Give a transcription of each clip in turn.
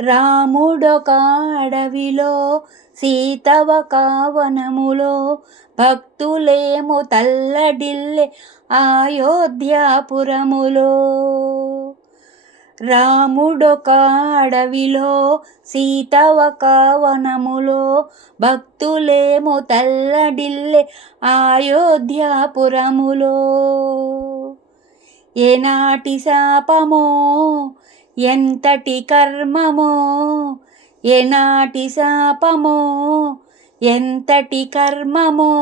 రాముడొక అడవిలో సీత ఒక వనములో భక్తులేమో తల్లడిల్లె అయోధ్యాపురములో. రాముడొక అడవిలో సీత ఒక వనములో భక్తులేమో తల్లడిల్లె అయోధ్యాపురములో. ఏనాటి శాపమో ఎంతటి కర్మమో, ఏనాటి శాపమో ఎంతటి కర్మమో,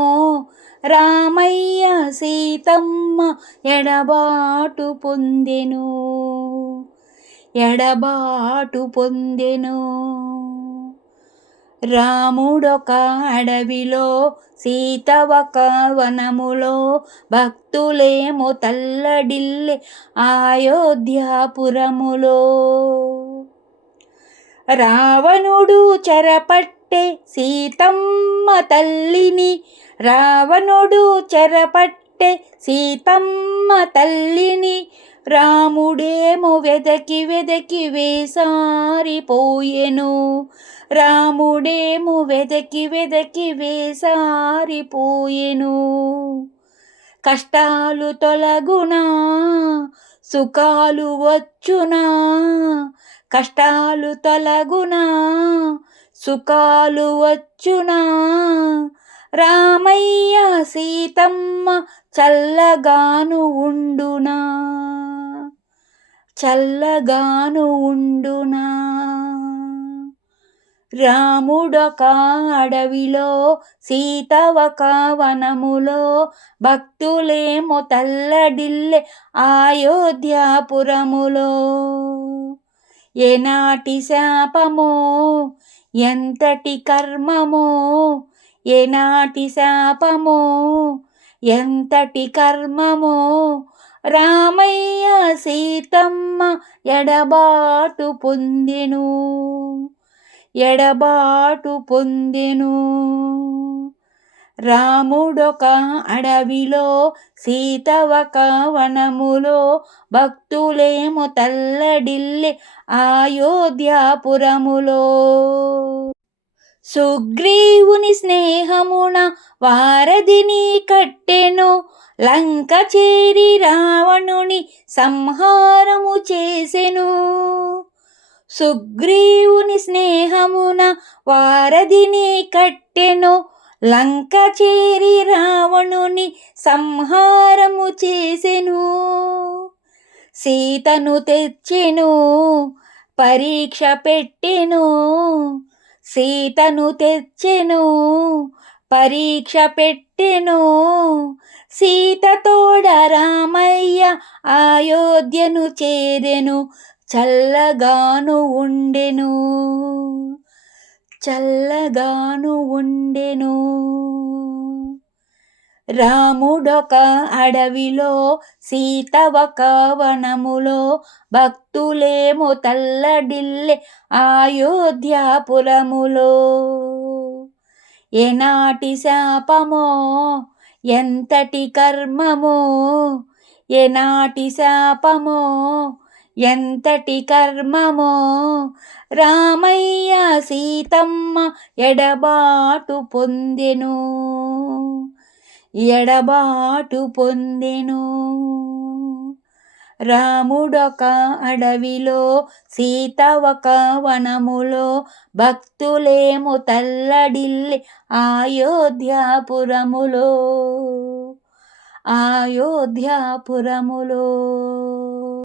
రామయ్య సీతమ్మ ఎడబాటు పొందెను, ఎడబాటు పొందెను. రాముడొక అడవిలో సీత ఒక వనములో భక్తులేమో తల్లడిల్లె అయోధ్యాపురములో. రావణుడు చెరపట్టె సీతమ్మ తల్లిని, రావణుడు చెరపట్టె సీతమ్మ తల్లిని, రాముడేమో వెదకి వెదకి వేసారిపోయెను, రాముడేమో వెదకి వెదకి వేసారిపోయెను. కష్టాలు తొలగునా సుఖాలు వచ్చునా, కష్టాలు తొలగునా సుఖాలు వచ్చునా, రామయ్య సీతమ్మ చల్లగాను ఉండునా, చల్లగాను ఉండునా. రాముడొక అడవిలో సీత ఒక వనములో భక్తులేమో తల్లడిల్లె అయోధ్యాపురములో. ఏనాటి శాపమో ఎంతటి కర్మమో, ఏనాటి శాపమో ఎంతటి కర్మమో, రామయ్య సీతమ్మ ఎడబాటు పొందెను, ఎడబాటు పొందెను. రాముడొక అడవిలో సీత ఒక వనములో భక్తులేమో తల్లడిల్లె అయోధ్యాపురములో. సుగ్రీవుని స్నేహమున వారధిని కట్టెను, లంక చేరి రావణుని సంహారము చేసెను. సుగ్రీవుని స్నేహమున వారధిని కట్టెను, లంక చేరి రావణుని సంహారము చేసెను. సీతను తెచ్చెను పరీక్ష పెట్టెను, సీతను తెచ్చెను పరీక్ష పెట్టెను. సీత తోడ రామయ్య అయోధ్యను చేరెను, చల్లగాను ఉండెను, చల్లగాను ఉండెను. రాముడొక అడవిలో సీత ఒక వనములో భక్తులేమో తల్లడిల్లె అయోధ్యాపురములో. ఏనాటి శాపమో ఎంతటి కర్మమో, ఏనాటి శాపమో ఎంతటి కర్మమో, రామయ్య సీతమ్మ ఎడబాటు పొందెను, ఎడబాటు పొందెను. రాముడొక అడవిలో సీత ఒక వనములో భక్తులేమో తల్లడిల్లె అయోధ్యాపురములో, అయోధ్యాపురములో.